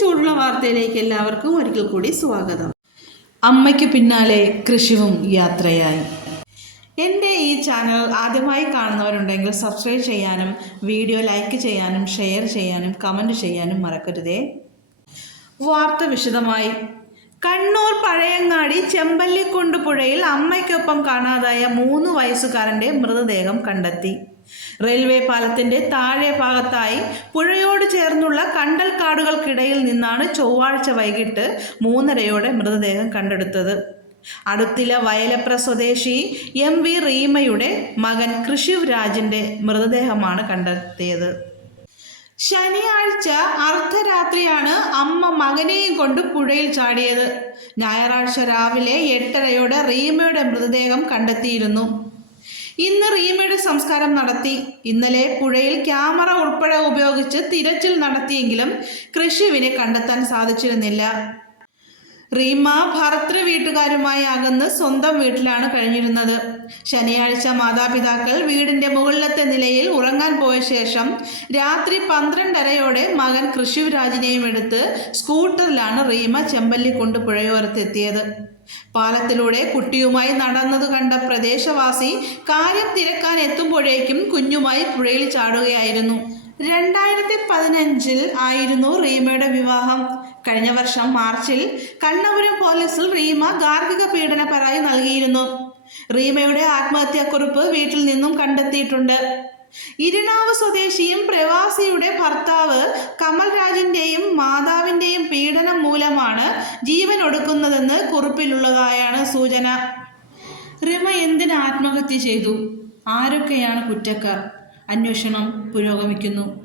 തുടർന്നുള്ള വാർത്തയിലേക്ക് എല്ലാവർക്കും ഒരിക്കൽ കൂടി സ്വാഗതം. അമ്മയ്ക്ക് പിന്നാലെ കൃഷിവും യാത്രയായി. എന്റെ ഈ ചാനൽ ആദ്യമായി കാണുന്നവരുണ്ടെങ്കിൽ സബ്സ്ക്രൈബ് ചെയ്യാനും വീഡിയോ ലൈക്ക് ചെയ്യാനും ഷെയർ ചെയ്യാനും കമന്റ് ചെയ്യാനും മറക്കരുതേ. വാർത്ത വിശദമായി. കണ്ണൂർ പഴയങ്ങാടി ചെമ്പല്ലിക്കുണ്ട് പുഴയിൽ അമ്മയ്ക്കൊപ്പം കാണാതായ മൂന്ന് വയസ്സുകാരന്റെ മൃതദേഹം കണ്ടെത്തി. റെയിൽവേ പാലത്തിന്റെ താഴെ ഭാഗത്തായി പുഴയോട് ചേർന്നുള്ള കണ്ടൽക്കാടുകൾക്കിടയിൽ നിന്നാണ് ചൊവ്വാഴ്ച വൈകിട്ട് മൂന്നരയോടെ മൃതദേഹം കണ്ടെടുത്തത്. അടുത്തില വയലപ്ര സ്വദേശി എം വി റീമയുടെ മകൻ കൃഷിവ് രാജിന്റെ മൃതദേഹമാണ് കണ്ടെത്തിയത്. ശനിയാഴ്ച അർദ്ധരാത്രിയാണ് അമ്മ മകനെയും കൊണ്ട് പുഴയിൽ ചാടിയത്. ഞായറാഴ്ച രാവിലെ എട്ടരയോടെ റീമയുടെ മൃതദേഹം കണ്ടെത്തിയിരുന്നു. ഇന്ന് റീമയുടെ സംസ്കാരം നടത്തി. ഇന്നലെ പുഴയിൽ ക്യാമറ ഉൾപ്പെടെ ഉപയോഗിച്ച് തിരച്ചിൽ നടത്തിയെങ്കിലും കൃഷിവിനെ കണ്ടെത്താൻ സാധിച്ചിരുന്നില്ല. റീമ ഭർത്തൃ വീട്ടുകാരുമായി അകന്ന് സ്വന്തം വീട്ടിലാണ് കഴിഞ്ഞിരുന്നത്. ശനിയാഴ്ച മാതാപിതാക്കൾ വീടിന്റെ മുകളിലത്തെ നിലയിൽ ഉറങ്ങാൻ പോയ ശേഷം രാത്രി പന്ത്രണ്ടരയോടെ മകൻ കൃഷിരാജിനെയും എടുത്ത് സ്കൂട്ടറിലാണ് റീമ ചെമ്പല്ലി കൊണ്ട് പുഴയോരത്തെത്തിയത്. പാലത്തിലൂടെ കുട്ടിയുമായി നടന്നത് കണ്ട പ്രദേശവാസി കാര്യം തിരക്കാൻ എത്തുമ്പോഴേക്കും കുഞ്ഞുമായി പുഴയിൽ ചാടുകയായിരുന്നു. രണ്ടായിരത്തി പതിനഞ്ചിൽ ആയിരുന്നു റീമയുടെ വിവാഹം. കഴിഞ്ഞ വർഷം മാർച്ചിൽ കണ്ണപുരം പോലീസിൽ റീമ ഗാർഹിക പീഡന പരാതി നൽകിയിരുന്നു. റീമയുടെ ആത്മഹത്യാക്കുറിപ്പ് വീട്ടിൽ നിന്നും കണ്ടെത്തിയിട്ടുണ്ട്. ഇരുണാവ് സ്വദേശിയും പ്രവാസിയുടെ ഭർത്താവ് കമൽ രാജിന്റെയും മാതാവിന്റെയും പീഡനം മൂലമാണ് ജീവൻ ഒടുക്കുന്നതെന്ന് കുറിപ്പിലുള്ളതായാണ് സൂചന. റിമ എന്തിന് ആത്മഹത്യ ചെയ്തു? ആരൊക്കെയാണ് കുറ്റക്കാർ? അന്വേഷണം പുരോഗമിക്കുന്നു.